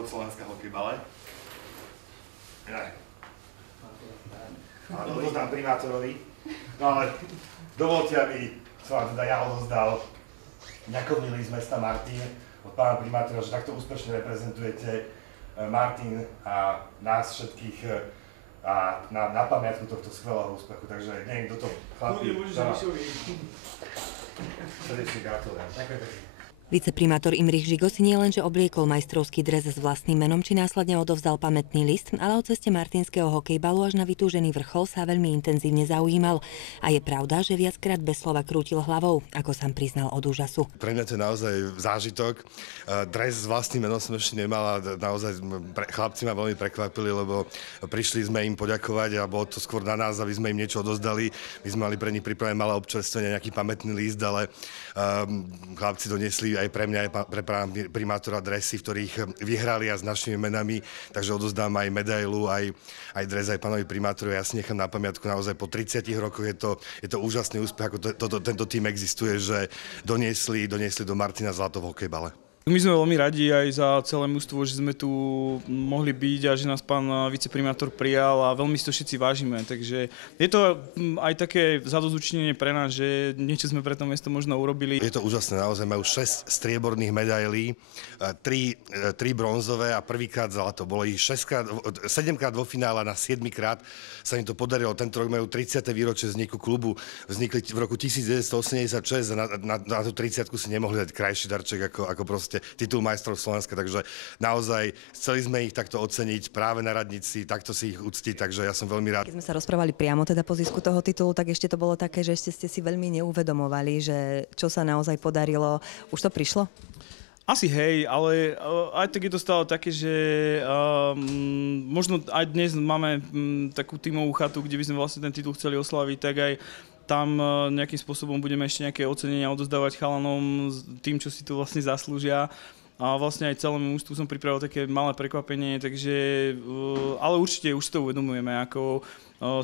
majstrov Slovenska hokejbale. Áno, odozdám primátorovi. No ale dovolte, aby som vám teda ja odozdal ďakovný list mesta Martin od pána primátora, že takto úspešne reprezentujete Martin a nás všetkých a na pamiatku tohto skvelého úspechu. Takže neviem, kto to chlapí. Srdečne gratulujem. Viceprimátor Imrich Žigo si nielenže obliekol majstrovský dres s vlastným menom, či následne odovzdal pamätný list, ale o ceste martinského hokejbalu až na vytúžený vrchol sa veľmi intenzívne zaujímal. A je pravda, že viackrát bez slova krútil hlavou, ako sám priznal od úžasu. Pre mňa to je naozaj zážitok. Dres s vlastným menom som ešte nemal a naozaj chlapci ma veľmi prekvapili, lebo prišli sme im poďakovať a bolo to skôr na nás, aby sme im niečo odozdali. My sme mali pre nich pripravené malé občerstvenie, nejaký pamätný list, ale chlapci doniesli aj pre mňa, aj pre pána primátora dresy, v ktorých vyhrali a s našimi menami, takže odozdám aj medailu, aj dres aj pánovi primátorovi. Ja si nechám na pamiatku naozaj po 30 rokoch, je to úžasný úspech, ako tento tým existuje, že doniesli do Martina zlato v hokejbale. My sme veľmi radi aj za celé mužstvo, že sme tu mohli byť a že nás pán viceprimátor prijal a veľmi si to všetci vážime. Takže je to aj také zadosťučinenie pre nás, že niečo sme pre to mesto možno urobili. Je to úžasné, naozaj majú 6 strieborných medailí, 3 bronzové a prvýkrát zlato. Bolo ich 7-krát vo finále, na 7-krát sa im to podarilo. Tento rok majú 30. výročie vzniku klubu. Vznikli v roku 1986 a na tú 30-ku si nemohli dať krajší darček ako proste titul majstrov Slovenska, takže naozaj chceli sme ich takto oceniť práve na radnici, takto si ich uctiť, takže ja som veľmi rád. Keď sme sa rozprávali priamo teda po zisku toho titulu, tak ešte to bolo také, že ešte ste si veľmi neuvedomovali, že čo sa naozaj podarilo. Už to prišlo? Asi hej, ale aj tak je to stále také, že možno aj dnes máme takú tímovú chatu, kde by sme vlastne ten titul chceli oslaviť, tak aj tam nejakým spôsobom budeme ešte nejaké ocenenia odozdávať chalanom tým, čo si tu vlastne zaslúžia. A vlastne aj celému mužstvu som pripravil také malé prekvapenie, takže, ale určite už si to uvedomujeme, ako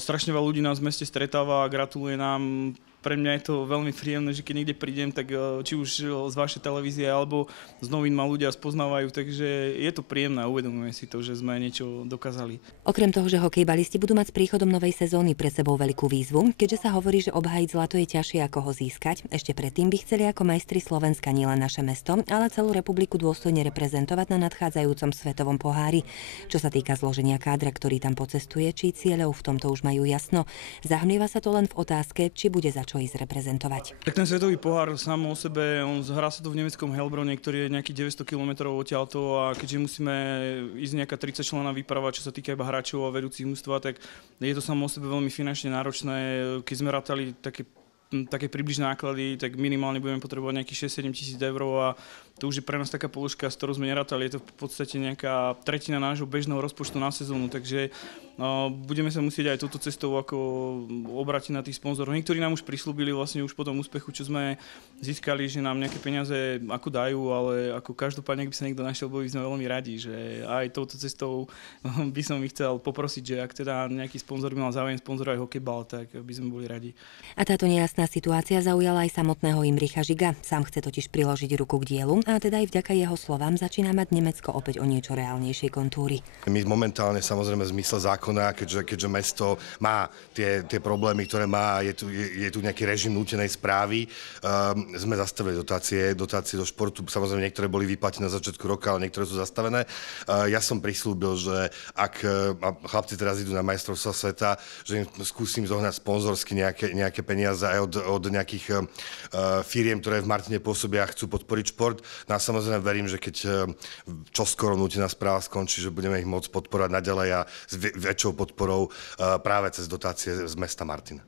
strašne veľa ľudí nás v meste stretáva a gratuluje nám. Pre mňa je to veľmi príjemné, že keď niekde prídem, tak či už z vašej televízie alebo z novín ma ľudia spoznávajú, takže je to príjemné a uvedomujeme si to, že sme niečo dokázali. Okrem toho, že hokejbalisti budú mať s príchodom novej sezóny pred sebou veľkú výzvu, keďže sa hovorí, že obhájiť zlato je ťažšie ako ho získať, ešte predtým by chceli ako majstri Slovenska nielen naše mesto, ale celú republiku dôstojne reprezentovať na nadchádzajúcom svetovom pohári. Čo sa týka zloženia kádra, ktorý tam pocestuje, či cieľov v tomto už majú jasno, zahmlieva sa to len v otázke, či bude za čo ísť reprezentovať. Tak ten svetový pohár sám o sebe, hrá sa to v nemeckom Heilbrone, ktorý je nejakých 900 km odtiaľto a keďže musíme ísť nejaká 30 členná výprava, čo sa týka iba hráčov a vedúcich mužstva, tak je to samo o sebe veľmi finančne náročné. Keď sme rátali také približné náklady, tak minimálne budeme potrebovať nejakých 6-7 tisíc eur a to už je pre nás taká položka, s ktorou sme nerátali. Je to v podstate nejaká tretina nášho bežného rozpočtu na sezónu, takže budeme sa musieť aj touto cestou ako obrátiť na tých sponzorov. Niektorí nám už prislúbili vlastne už po tom úspechu, čo sme získali, že nám nejaké peniaze ako dajú, ale ako každopádne, ak by sa niekto našiel, boli by sme veľmi radi, že aj touto cestou by som ich chcel poprosiť, že ak teda nejaký sponzor by mal záujem sponzorovať hokejbal, tak by sme boli radi. A táto nejasná situácia zaujala aj samotného Imricha Žiga. Sám chce totiž priložiť ruku k dielu a teda aj vďaka jeho slovám začína mať Nemecko opäť o niečo reálnejšie kontúry. My momentálne samozrejme v zmysle zákona, keďže mesto má tie problémy, ktoré má, je tu nejaký režim nútenej správy, sme zastavili dotácie do športu. Samozrejme niektoré boli vyplatené na začiatku roka, ale niektoré sú zastavené. Ja som prislúbil, že ak chlapci teraz idú na majstrovstvá sveta, že im skúsim zohnať sponzorsky nejaké peniaze aj od nejakých firiem, ktoré v Martine pôsobia a chcú podporiť šport. No a samozrejme verím, že keď čoskoro nútená správa skončí, že budeme ich môcť podporovať naďalej a s väčšou podporou práve cez dotácie z mesta Martina.